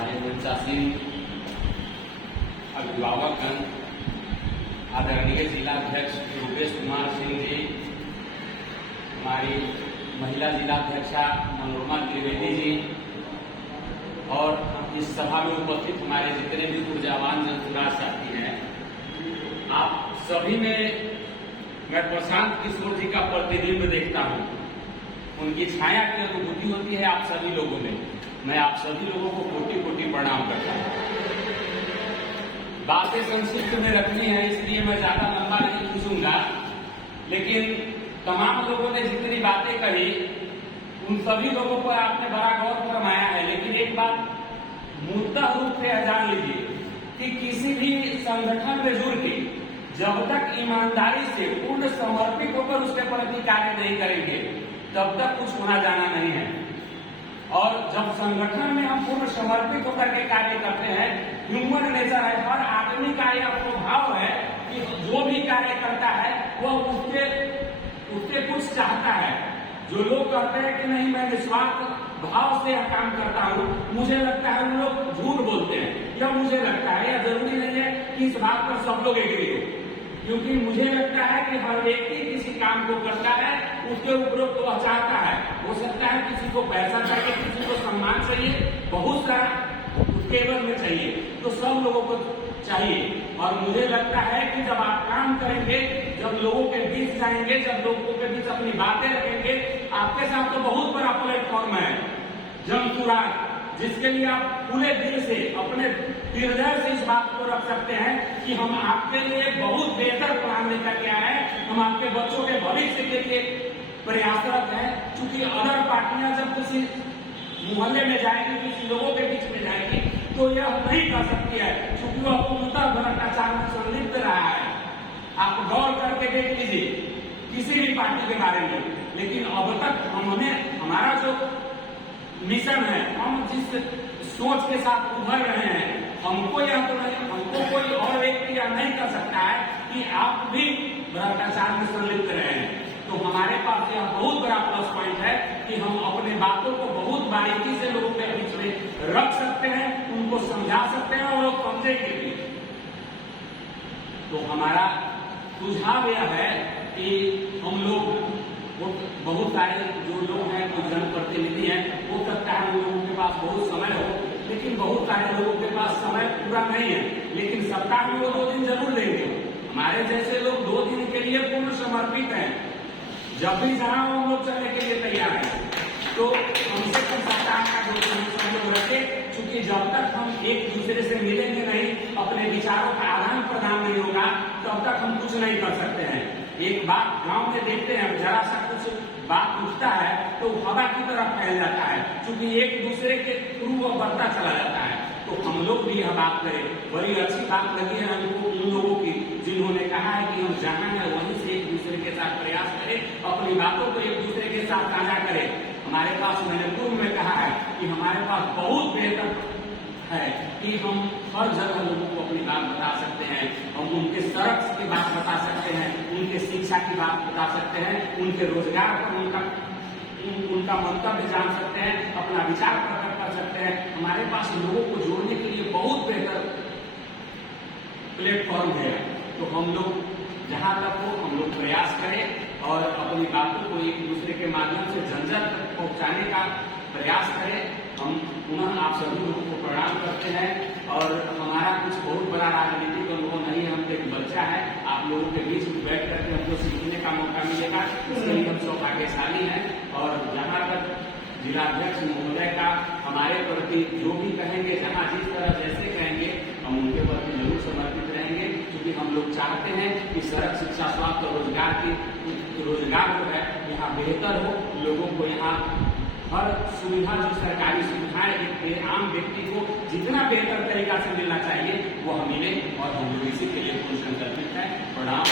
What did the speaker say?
हमारे मंचासीन अभिभावकगण, आदरणीय जिलाध्यक्ष रूपेश कुमार सिंह जी, हमारी महिला जिलाध्यक्षा मनोरमा त्रिवेदी जी और इस सभा में उपस्थित हमारे जितने भी ऊर्जावान जनसुराज साथी हैं, आप सभी में मैं प्रशांत किशोर जी का प्रतिबिंब देखता हूं। उनकी छाया की अनुभूति होती है आप सभी लोगों में। मैं आप सभी लोगों को कोटि कोटि प्रणाम करता हूं। बातें संक्षिप्त में रखनी है, इसलिए मैं ज्यादा लंबा नहीं खींचूंगा, लेकिन तमाम लोगों ने जितनी बातें कही उन सभी लोगों पर आपने बड़ा गौर फरमाया है। लेकिन एक बात मूलतः रूप से जान लीजिए कि किसी भी संगठन में जुड़ के जब तक ईमानदारी से पूर्ण समर्पित होकर उसके प्रति कार्य नहीं करेंगे तब तक कुछ होना जाना नहीं है। और जब संगठन में हम पूर्ण समर्पित होकर के कार्य करते हैं, ह्यूमन नेचर है, हर आदमी का यह स्वभाव है कि जो भी कार्य करता है वह उससे कुछ चाहता है। जो लोग कहते हैं कि नहीं मैं निस्वार्थ भाव से यह काम करता हूं, मुझे लगता है उन लोग झूठ बोलते हैं। यह मुझे लगता है, यह जरूरी नहीं है कि इस बात पर सब लोग एग्री हो, क्योंकि मुझे लगता है कि हर व्यक्ति किसी काम को करता है उसके उपरोक्त वह चाहता है। हो सकता है किसी को पैसा चाहिए, किसी को सम्मान चाहिए, बहुत सारा उसके एवज में चाहिए, तो सब लोगों को चाहिए। और मुझे लगता है कि जब आप काम करेंगे, जब लोगों के बीच जाएंगे, जब लोगों के बीच अपनी बातें रखेंगे, आपके साथ तो बहुत बड़ा प्लेटफॉर्म है जनसुराज, जिसके लिए आप पूरे दिल से अपने हृदय से इस बात को रख सकते हैं कि हम आपके लिए बहुत बेहतर प्लान लेकर के आए हैं। हम आपके बच्चों के भविष्य के लिए प्रयासरत हैं। चूंकि अदर पार्टियां जब किसी मोहल्ले में जाएंगी, किसी लोगों के बीच में जाएंगी, तो यह नहीं कर सकती है, क्योंकि वह पूर्णतः भ्रष्टाचार में संलिप्त रहा है। आप गौर करके देख लीजिए किसी भी पार्टी के बारे में। लेकिन अब तक हमारा जो मिशन है, हम जिस सोच के साथ उभर रहे हैं, हमको कोई और व्यक्ति यह नहीं कर सकता है कि आप भी भ्रष्टाचार में संलिप्त रहे हैं। तो हमारे पास यह बहुत बड़ा प्लस पॉइंट है कि हम अपने बातों को बहुत बारीकी से लोगों के बीच में रख सकते हैं, उनको समझा सकते हैं और लोग समझेंगे भी। तो हमारा सुझाव यह है कि हम लोग बहुत सारे जो लोग हैं, जो जनप्रतिनिधि हैं, हो सकता है उन लोगों के पास बहुत समय हो, लेकिन बहुत सारे लोगों के पास समय पूरा नहीं है, लेकिन सप्ताह में वो 2 दिन जरूर देंगे। हमारे जैसे लोग 2 दिन के लिए पूर्ण समर्पित हैं। जब भी जहां हम लोग चलने के लिए तैयार हैं, तो कम से कम सप्ताह का 2 दिन हम लोग रखें, क्योंकि जब तक हम एक दूसरे से मिलेंगे नहीं, अपने विचारों का आदान प्रदान नहीं होगा, तब तक हम कुछ नहीं कर सकते हैं। एक बात गांव में देखते हैं, जरा सा कुछ बात उठता है तो हवा की तरफ फैल जाता है, क्योंकि एक दूसरे के थ्रू वह बढ़ता चला जाता है। तो हम लोग भी यह बात करें। बड़ी अच्छी बात लगी है हमको उन लोगों की जिन्होंने कहा है कि हम जहां हैं वहीं से एक दूसरे के साथ प्रयास करें, अपनी बातों को एक दूसरे के साथ साझा करें। हमारे पास, मैंने पूर्व में कहा है कि हमारे पास बहुत बेहतर है कि हम हर जगह लोगों को अपनी बात बता सकते हैं। हम उनके सड़क की बात बता सकते हैं, उनके शिक्षा की बात बता सकते हैं, उनके रोजगार पर उनका मंतव्य जान सकते हैं, अपना विचार प्रकट कर सकते हैं। हमारे पास लोगों को जोड़ने के लिए बहुत बेहतर प्लेटफॉर्म है। तो हम लोग जहां तक हो हम लोग प्रयास करें और अपनी बातों को एक दूसरे के माध्यम से जन जन तक पहुंचाने का प्रयास करें। हम पुनः आप सभी लोगों को प्रणाम करते हैं। और हमारा कुछ बहुत बड़ा राजनीतिक अनुभव नहीं है, हम एक बच्चा है। आप लोगों के बीच में बैठ करके हमको सीखने का मौका मिलेगा, इसके लिए हम सौभाग्यशाली हैं। और जहां तक जिलाध्यक्ष महोदय का हमारे प्रति जो भी कहेंगे, जहां जिस तरह जैसे कहेंगे, हम उनके प्रति जरूर समर्पित रहेंगे, क्योंकि हम लोग चाहते हैं कि सड़क, शिक्षा, स्वास्थ्य और रोजगार जो है यहाँ बेहतर हो। लोगों को यहाँ हर सुविधा, जो सरकारी सुविधाएं एक आम व्यक्ति को जितना बेहतर तरीका से मिलना चाहिए वो मिले, और हम लोग इसी के लिए पूर्ण संकल्पित हैं। प्रणाम।